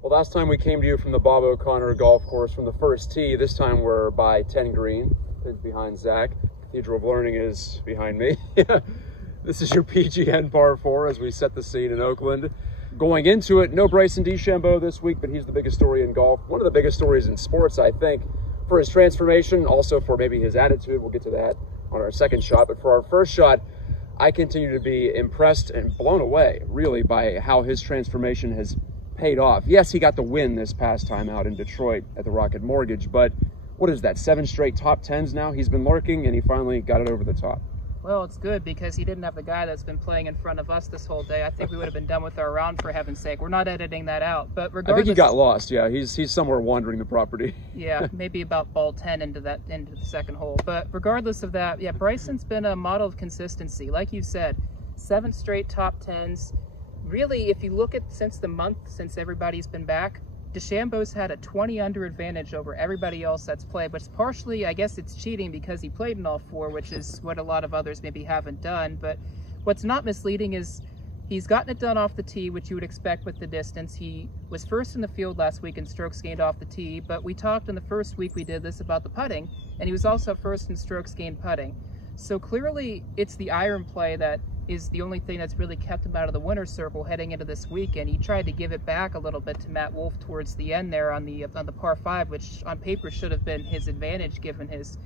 Well, last time we came to you from the Bob O'Connor golf course from the first tee. This time we're by 10 green. Pins behind Zach. Cathedral of Learning is behind me. This is your PGN par 4 as we set the scene in Oakland. Going into it, no Bryson DeChambeau this week, but he's the biggest story in golf. One of the biggest stories in sports, I think, for his transformation, also for maybe his attitude. We'll get to that on our second shot. But for our first shot, I continue to be impressed and blown away, really, by how his transformation has paid off. Yes, he got the win this past time out in Detroit at the Rocket Mortgage, but what is that, 7 straight top 10s now? He's been lurking, and he finally got it over the top. Well, it's good because he didn't have the guy that's been playing in front of us this whole day. I think we would have been done with our round, for heaven's sake. We're not editing that out. But regardless, I think he got lost. Yeah, he's somewhere wandering the property. Yeah, maybe about ball 10 into the second hole. But regardless of that, yeah, Bryson's been a model of consistency. Like you said, 7 straight top 10s. Really, if you look at since everybody's been back, DeChambeau's had a 20 under advantage over everybody else that's played, but partially, I guess it's cheating because he played in all 4, which is what a lot of others maybe haven't done. But what's not misleading is he's gotten it done off the tee, which you would expect with the distance. He was first in the field last week in strokes gained off the tee, but we talked in the first week we did this about the putting, and he was also first in strokes gained putting. So clearly, it's the iron play that is the only thing that's really kept him out of the winner's circle heading into this weekend. He tried to give it back a little bit to Matt Wolff towards the end there on the par 5, which on paper should have been his advantage given his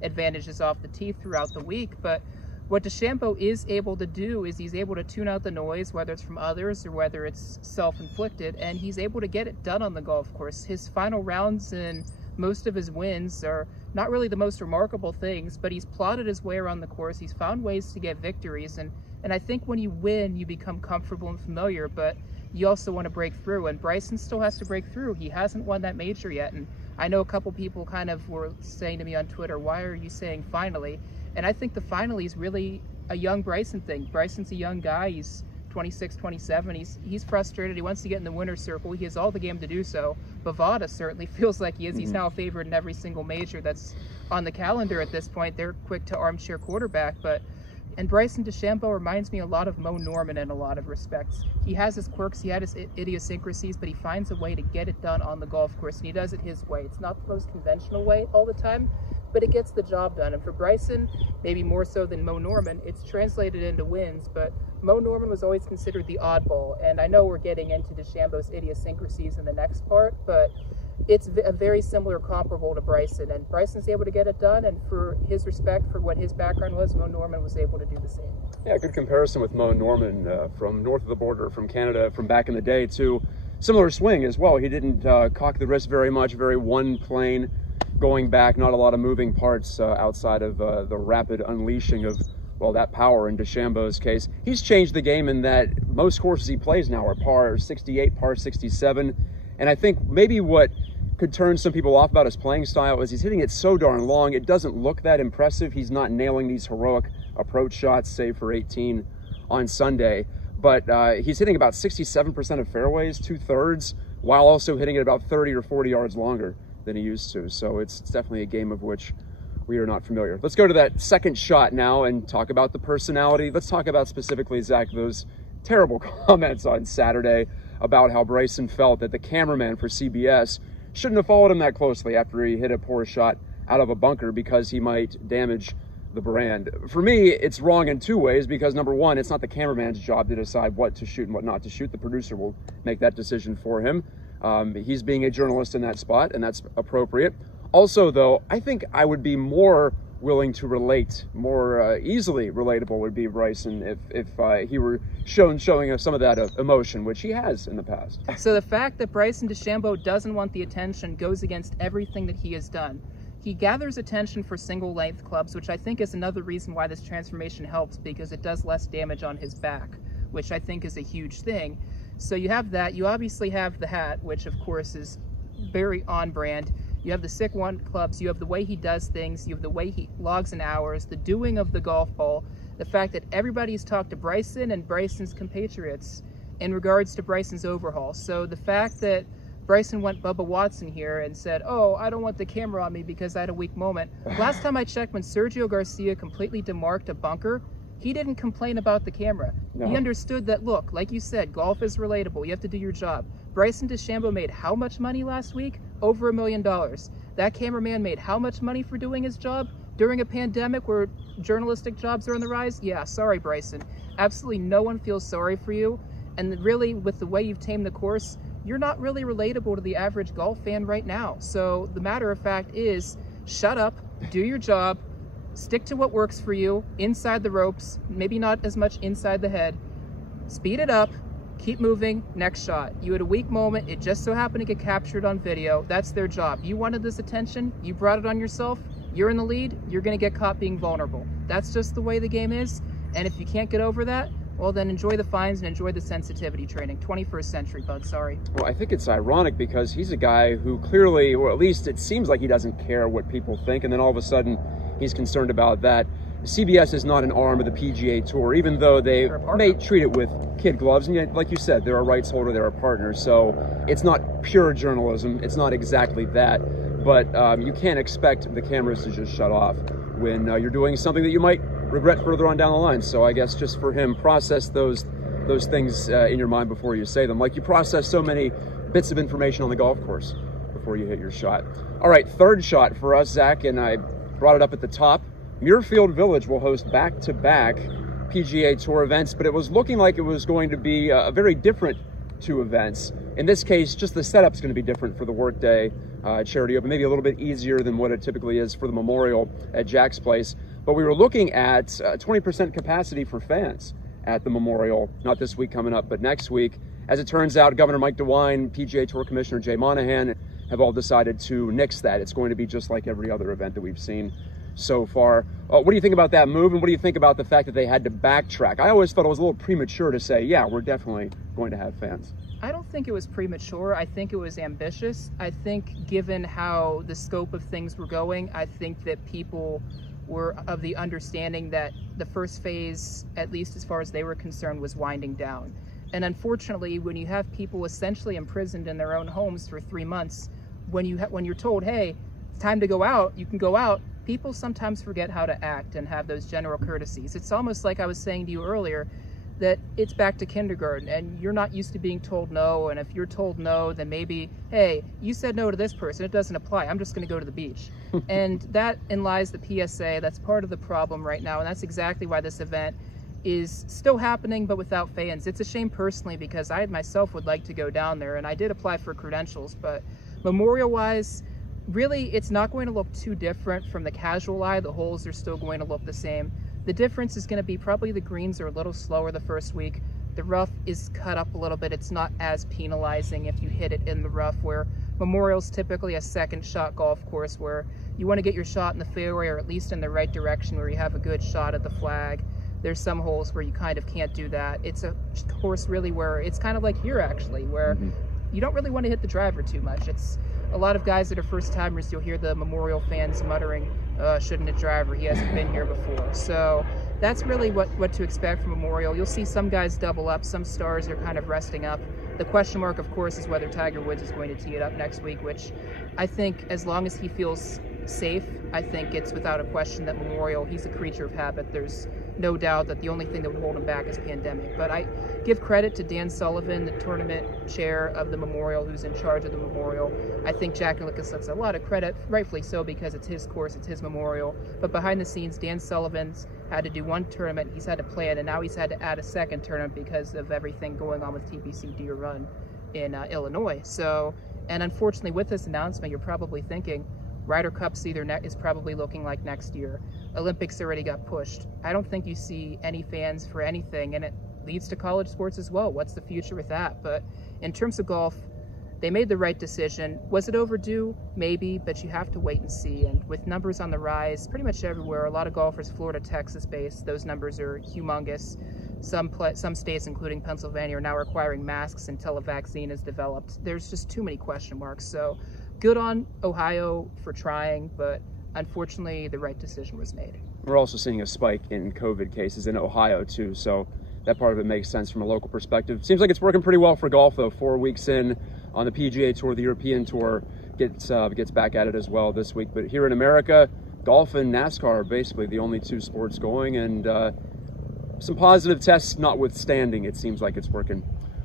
advantages off the tee throughout the week. But what DeChambeau is able to do is he's able to tune out the noise, whether it's from others or whether it's self-inflicted, and he's able to get it done on the golf course. His final rounds and most of his wins are not really the most remarkable things, but he's plotted his way around the course. He's found ways to get victories, and I think when you win, you become comfortable and familiar, but you also want to break through, and Bryson still has to break through. He hasn't won that major yet, and I know a couple people kind of were saying to me on Twitter, why are you saying finally? And I think the finally is really a young Bryson thing. Bryson's a young guy. He's 26, 27. He's frustrated. He wants to get in the winner's circle. He has all the game to do so. Bovada certainly feels like he is. He's now favored in every single major that's on the calendar at this point. They're quick to armchair quarterback, and Bryson DeChambeau reminds me a lot of Mo Norman in a lot of respects. He has his quirks, he had his idiosyncrasies, but he finds a way to get it done on the golf course, and he does it his way. It's not the most conventional way all the time, but it gets the job done. And for Bryson, maybe more so than Mo Norman, it's translated into wins, but Mo Norman was always considered the oddball, and I know we're getting into DeChambeau's idiosyncrasies in the next part, but it's a very similar comparable to Bryson, and Bryson's able to get it done, and for his respect for what his background was, Mo Norman was able to do the same. Yeah, good comparison with Mo Norman from north of the border, from Canada, from back in the day, too. Similar swing as well. He didn't cock the wrist very much, very one plane going back, not a lot of moving parts outside of the rapid unleashing of, well, that power in DeChambeau's case. He's changed the game in that most courses he plays now are par 68, par 67, and I think maybe what could turn some people off about his playing style is he's hitting it so darn long, it doesn't look that impressive. He's not nailing these heroic approach shots, save for 18 on Sunday, but he's hitting about 67% of fairways, 2/3, while also hitting it about 30 or 40 yards longer than he used to. So it's definitely a game of which we are not familiar. Let's go to that second shot now and talk about the personality. Let's talk about specifically, Zach, those terrible comments on Saturday about how Bryson felt that the cameraman for CBS shouldn't have followed him that closely after he hit a poor shot out of a bunker because he might damage the brand. For me, it's wrong in 2 ways, because number one, it's not the cameraman's job to decide what to shoot and what not to shoot. The producer will make that decision for him. He's being a journalist in that spot, and that's appropriate. Also, though, I think I would be more willing to relate, more easily relatable would be Bryson if he were showing us some of that emotion, which he has in the past. So the fact that Bryson DeChambeau doesn't want the attention goes against everything that he has done. He gathers attention for single length clubs, which I think is another reason why this transformation helps, because it does less damage on his back, which I think is a huge thing. So you have that. You obviously have the hat, which of course is very on brand. You have the sick one clubs, you have the way he does things, you have the way he logs in hours, the doing of the golf ball, the fact that everybody's talked to Bryson and Bryson's compatriots in regards to Bryson's overhaul. So the fact that Bryson went Bubba Watson here and said, oh, I don't want the camera on me because I had a weak moment. Last time I checked, when Sergio Garcia completely demarked a bunker, He didn't complain about the camera. No. He understood that, look, like you said, golf is relatable. You have to do your job. Bryson DeChambeau made how much money last week? Over $1 million. That cameraman made how much money for doing his job? During a pandemic where journalistic jobs are on the rise? Yeah, sorry, Bryson. Absolutely no one feels sorry for you. And really, with the way you've tamed the course, you're not really relatable to the average golf fan right now. So the matter of fact is, shut up, do your job, stick to what works for you, inside the ropes, maybe not as much inside the head, speed it up, keep moving, next shot. You had a weak moment, it just so happened to get captured on video. That's their job. You wanted this attention, you brought it on yourself, you're in the lead, you're gonna get caught being vulnerable. That's just the way the game is, and if you can't get over that, well then enjoy the fines and enjoy the sensitivity training. 21st century, bud, sorry. Well, I think it's ironic because he's a guy who clearly, or at least it seems like he doesn't care what people think, and then all of a sudden he's concerned about that. CBS is not an arm of the PGA Tour, even though they may treat it with kid gloves, and yet, like you said, they're a rights holder, they're a partner, so it's not pure journalism, it's not exactly that, but you can't expect the cameras to just shut off when you're doing something that you might regret further on down the line. So I guess just for him, process those things in your mind before you say them, like you process so many bits of information on the golf course before you hit your shot. All right, third shot for us, Zach, and I brought it up at the top. Muirfield Village will host back-to-back PGA Tour events, but it was looking like it was going to be a very different two events. In this case, just the setup's going to be different for the Workday Charity Open, maybe a little bit easier than what it typically is for the Memorial at Jack's Place. But we were looking at 20% capacity for fans at the Memorial, not this week coming up, but next week. As it turns out, Governor Mike DeWine, PGA Tour Commissioner Jay Monahan have all decided to nix that. It's going to be just like every other event that we've seen so far. What do you think about that move, and what do you think about the fact that they had to backtrack? I always thought it was a little premature to say, yeah, we're definitely going to have fans. I don't think it was premature. I think it was ambitious. I think given how the scope of things were going, I think that people were of the understanding that the first phase, at least as far as they were concerned, was winding down. And unfortunately, when you have people essentially imprisoned in their own homes for 3 months, when you're told, hey, it's time to go out, you can go out, people sometimes forget how to act and have those general courtesies. It's almost like I was saying to you earlier, that it's back to kindergarten and you're not used to being told no, and if you're told no, then maybe, hey, you said no to this person, it doesn't apply, I'm just going to go to the beach. And that in lies the PSA. That's part of the problem right now, and that's exactly why this event is still happening but without fans. It's a shame personally because I myself would like to go down there, and I did apply for credentials, but Memorial-wise, really it's not going to look too different from the casual eye. The holes are still going to look the same. The difference is going to be probably the greens are a little slower the first week. The rough is cut up a little bit. It's not as penalizing if you hit it in the rough, where Memorial's typically a second shot golf course where you want to get your shot in the fairway or at least in the right direction where you have a good shot at the flag. There's some holes where you kind of can't do that. It's a course really where it's kind of like here actually, where you don't really want to hit the driver too much. It's a lot of guys that are first timers, you'll hear the Memorial fans muttering, shouldn't a driver, he hasn't been here before. So that's really what to expect from Memorial. You'll see some guys double up, some stars are kind of resting up. The question mark, of course, is whether Tiger Woods is going to tee it up next week, which I think as long as he feels safe, I think it's without a question that Memorial, he's a creature of habit. There's no doubt that the only thing that would hold him back is pandemic. But I give credit to Dan Sullivan, the tournament chair of the Memorial, who's in charge of the Memorial. I think Jack Nicklaus gets a lot of credit, rightfully so, because it's his course, it's his Memorial. But behind the scenes, Dan Sullivan's had to do one tournament, he's had to plan, and now he's had to add a second tournament because of everything going on with TPC Deer Run in Illinois. So, and unfortunately with this announcement, you're probably thinking, Ryder Cup's is probably looking like next year. Olympics already got pushed. I don't think you see any fans for anything, and it leads to college sports as well. What's the future with that? But in terms of golf, they made the right decision. Was it overdue? Maybe, but you have to wait and see. And with numbers on the rise pretty much everywhere, a lot of golfers Florida, Texas based, those numbers are humongous. Some states, including Pennsylvania, are now requiring masks until a vaccine is developed. There's just too many question marks. So good on Ohio for trying, but unfortunately the right decision was made. We're also seeing a spike in COVID cases in Ohio too, so that part of it makes sense from a local perspective. Seems like it's working pretty well for golf though. 4 weeks in on the PGA Tour, the European Tour gets back at it as well this week. But here in America, golf and NASCAR are basically the only two sports going, and some positive tests notwithstanding, it seems like it's working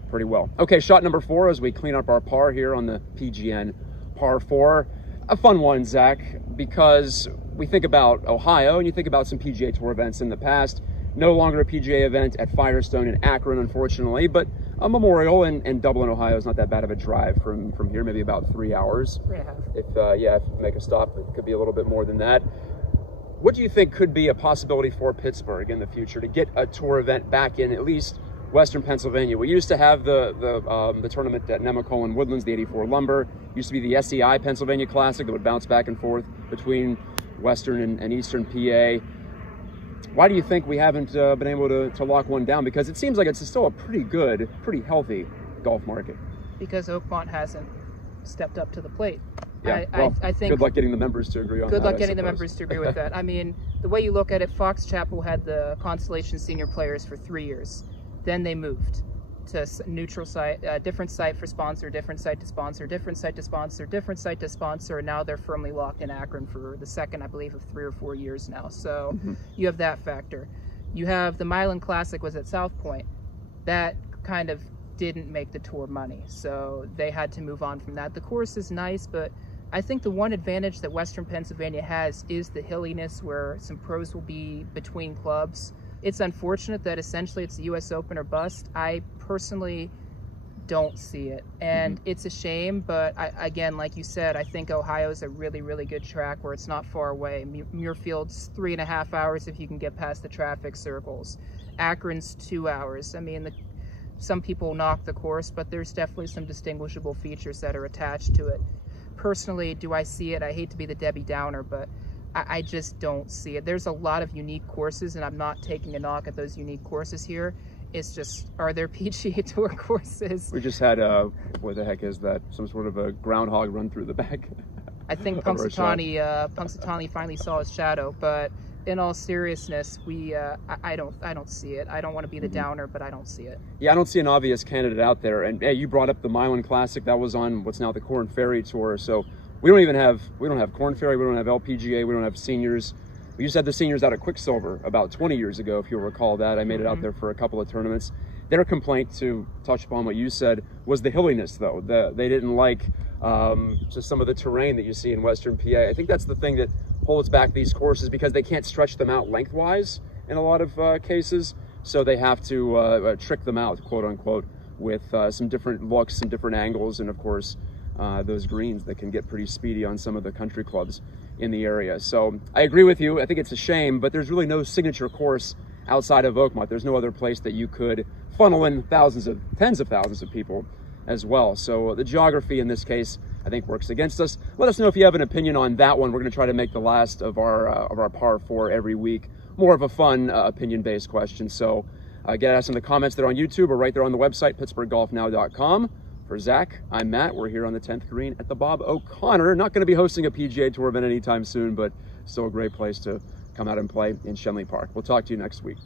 pretty well. Okay, shot number 4 as we clean up our par here on the PGN par 4. A fun one, Zach, because we think about Ohio and you think about some PGA Tour events in the past. No longer a PGA event at Firestone in Akron, unfortunately, but a Memorial and Dublin, Ohio is not that bad of a drive from here, maybe about 3 hours. 3.5. If you make a stop, it could be a little bit more than that. What do you think could be a possibility for Pittsburgh in the future to get a tour event back in at least Western Pennsylvania? We used to have the tournament at Nemacolin Woodlands, the 84 Lumber. Used to be the SEI Pennsylvania Classic that would bounce back and forth between Western and Eastern PA. Why do you think we haven't been able to lock one down? Because it seems like it's still a pretty good, pretty healthy golf market. Because Oakmont hasn't stepped up to the plate. Yeah, I think good luck getting the members to agree on that. Good luck getting the members to agree with that. I mean, the way you look at it, Fox Chapel had the Constellation Senior Players for 3 years. Then they moved to neutral site, different site for sponsor, different site to sponsor, different site to sponsor, different site to sponsor, and now they're firmly locked in Akron for the second, I believe, of 3 or 4 years now. So you have that factor. You have the Milan Classic was at South Point. That kind of didn't make the tour money, so they had to move on from that. The course is nice, but I think the one advantage that Western Pennsylvania has is the hilliness where some pros will be between clubs. It's unfortunate that essentially it's the US Open or bust. I personally don't see it, and it's a shame, but again, like you said, I think Ohio's a really, really good track where it's not far away. Muirfield's 3.5 hours if you can get past the traffic circles. Akron's 2 hours. I mean, some people knock the course, but there's definitely some distinguishable features that are attached to it. Personally, do I see it? I hate to be the Debbie Downer, but I just don't see it. There's a lot of unique courses, and I'm not taking a knock at those unique courses here. It's just, are there PGA Tour courses? We just had, what the heck is that? Some sort of a groundhog run through the back. I think Punxsutawney finally saw his shadow, but in all seriousness, I don't see it. I don't want to be the downer, but I don't see it. Yeah, I don't see an obvious candidate out there. And hey, you brought up the Milan Classic. That was on what's now the Corn Ferry Tour. So we don't have Corn Ferry, we don't have LPGA, we don't have seniors. We used to have the seniors out at Quicksilver about 20 years ago, if you'll recall that. I made it out there for a couple of tournaments. Their complaint, to touch upon what you said, was the hilliness, though. They didn't like just some of the terrain that you see in Western PA. I think that's the thing that holds back these courses, because they can't stretch them out lengthwise in a lot of cases. So they have to trick them out, quote unquote, with some different looks, some different angles, and of course, those greens that can get pretty speedy on some of the country clubs in the area. So I agree with you. I think it's a shame, but there's really no signature course outside of Oakmont. There's no other place that you could funnel in tens of thousands of people as well. So the geography in this case, I think, works against us. Let us know if you have an opinion on that one. We're going to try to make the last of our par 4 every week more of a fun opinion-based question. So get us in the comments there on YouTube or right there on the website, pittsburghgolfnow.com. For Zach, I'm Matt. We're here on the 10th green at the Bob O'Connor. Not going to be hosting a PGA Tour event anytime soon, but still a great place to come out and play in Schenley Park. We'll talk to you next week.